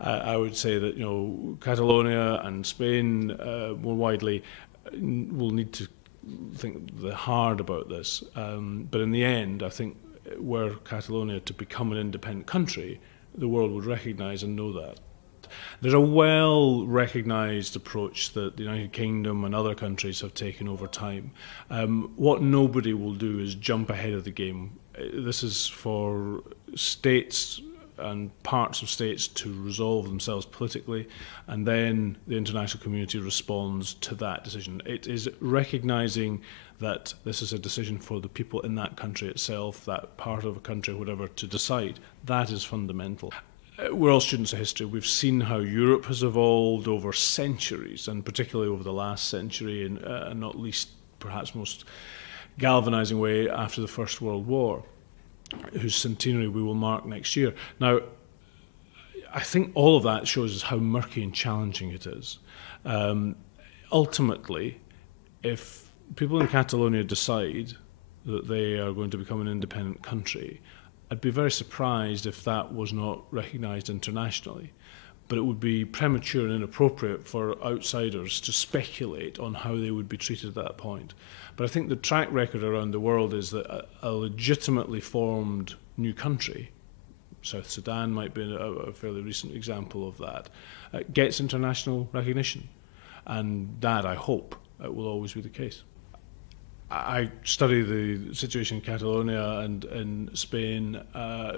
I would say that Catalonia and Spain more widely will need to think hard about this. But in the end, I think were Catalonia to become an independent country, the world would recognise and know that. There's a well-recognised approach that the United Kingdom and other countries have taken over time. What nobody will do is jump ahead of the game. This is for states and parts of states to resolve themselves politically, and then the international community responds to that decision. It is recognising that this is a decision for the people in that country itself, that part of a country, whatever, to decide. That is fundamental. We're all students of history. We've seen how Europe has evolved over centuries, and particularly over the last century, and not least, perhaps most galvanising way after the First World War, whose centenary we will mark next year. Now, I think all of that shows us how murky and challenging it is. Ultimately, if people in Catalonia decide that they are going to become an independent country, I'd be very surprised if that was not recognised internationally. But it would be premature and inappropriate for outsiders to speculate on how they would be treated at that point. But I think the track record around the world is that a legitimately formed new country, South Sudan might be a fairly recent example of that, gets international recognition. And that, I hope, will always be the case. I study the situation in Catalonia and in Spain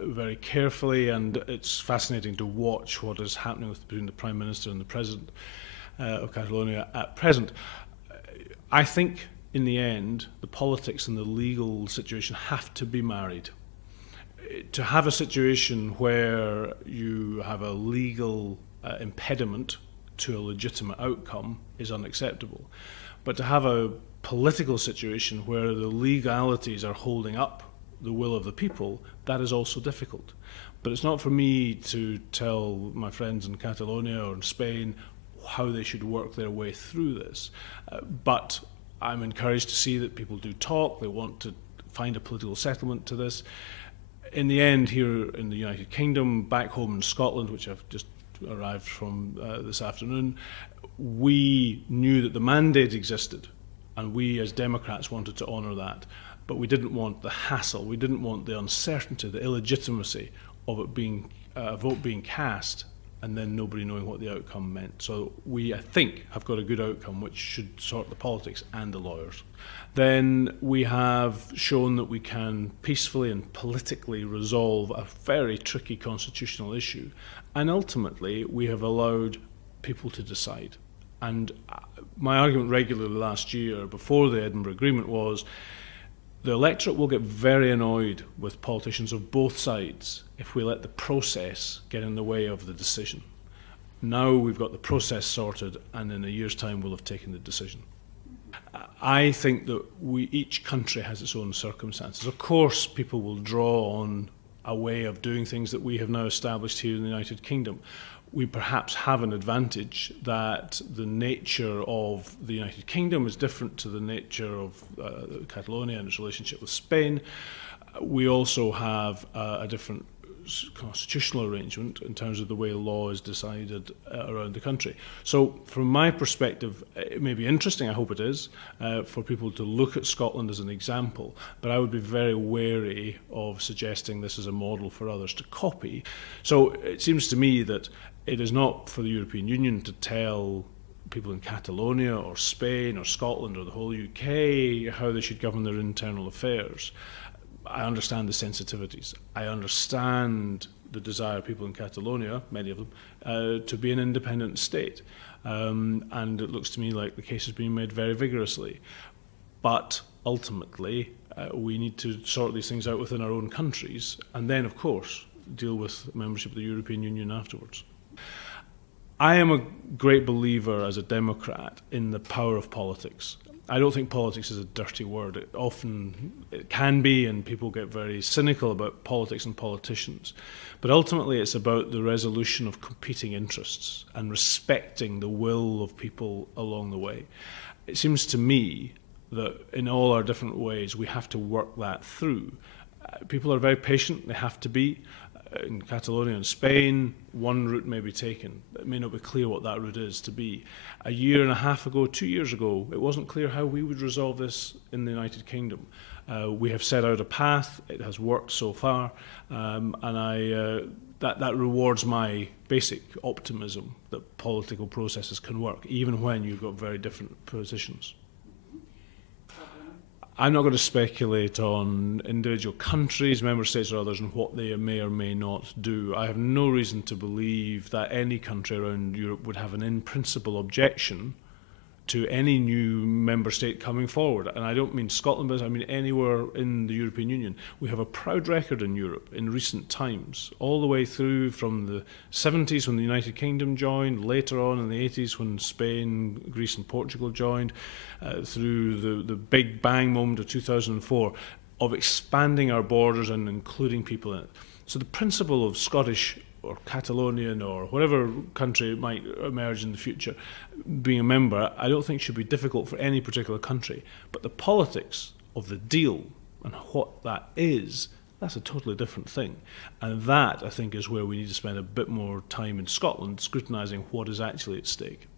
very carefully, and it's fascinating to watch what is happening between the Prime Minister and the President of Catalonia at present. I think, in the end, the politics and the legal situation have to be married. To have a situation where you have a legal impediment to a legitimate outcome is unacceptable. But to have a political situation where the legalities are holding up the will of the people, that is also difficult. But it's not for me to tell my friends in Catalonia or in Spain how they should work their way through this. But I'm encouraged to see that people do talk, they want to find a political settlement to this. In the end, here in the United Kingdom, back home in Scotland, which I've just arrived from this afternoon, we knew that the mandate existed, and we as Democrats wanted to honour that. But we didn't want the hassle, we didn't want the uncertainty, the illegitimacy of it being a vote being cast and then nobody knowing what the outcome meant. So we, I think, have got a good outcome which should sort the politics and the lawyers. Then we have shown that we can peacefully and politically resolve a very tricky constitutional issue, and ultimately we have allowed people to decide. And my argument regularly last year, before the Edinburgh Agreement, was the electorate will get very annoyed with politicians of both sides if we let the process get in the way of the decision. Now we've got the process sorted, and in a year's time we'll have taken the decision. I think that each country has its own circumstances. Of course, people will draw on a way of doing things that we have now established here in the United Kingdom. We perhaps have an advantage that the nature of the United Kingdom is different to the nature of Catalonia and its relationship with Spain. We also have a different constitutional arrangement in terms of the way law is decided around the country. So from my perspective, it may be interesting, I hope it is, for people to look at Scotland as an example, but I would be very wary of suggesting this is a model for others to copy. So it seems to me that it is not for the European Union to tell people in Catalonia or Spain or Scotland or the whole UK how they should govern their internal affairs. I understand the sensitivities. I understand the desire of people in Catalonia, many of them, to be an independent state. And it looks to me like the case is being made very vigorously. But ultimately, we need to sort these things out within our own countries, and then, of course, deal with membership of the European Union afterwards. I am a great believer as a Democrat in the power of politics. I don't think politics is a dirty word. It can be, and people get very cynical about politics and politicians. But ultimately it's about the resolution of competing interests and respecting the will of people along the way. It seems to me that in all our different ways we have to work that through. People are very patient, they have to be. in Catalonia and Spain, one route may be taken. It may not be clear what that route is to be. A year and a half ago, 2 years ago, it wasn't clear how we would resolve this in the United Kingdom. We have set out a path. It has worked so far, and that rewards my basic optimism that political processes can work, even when you've got very different positions. I'm not going to speculate on individual countries, member states or others, and what they may or may not do. I have no reason to believe that any country around Europe would have an in-principle objection to any new member state coming forward. And I don't mean Scotland, but I mean anywhere in the European Union. We have a proud record in Europe in recent times, all the way through from the 70s when the United Kingdom joined, later on in the 80s when Spain, Greece and Portugal joined, through the big bang moment of 2004, of expanding our borders and including people in it. So the principle of Scottish or Catalonian or whatever country might emerge in the future, being a member, I don't think should be difficult for any particular country. But the politics of the deal and what that is, that's a totally different thing. And that, I think, is where we need to spend a bit more time in Scotland scrutinising what is actually at stake.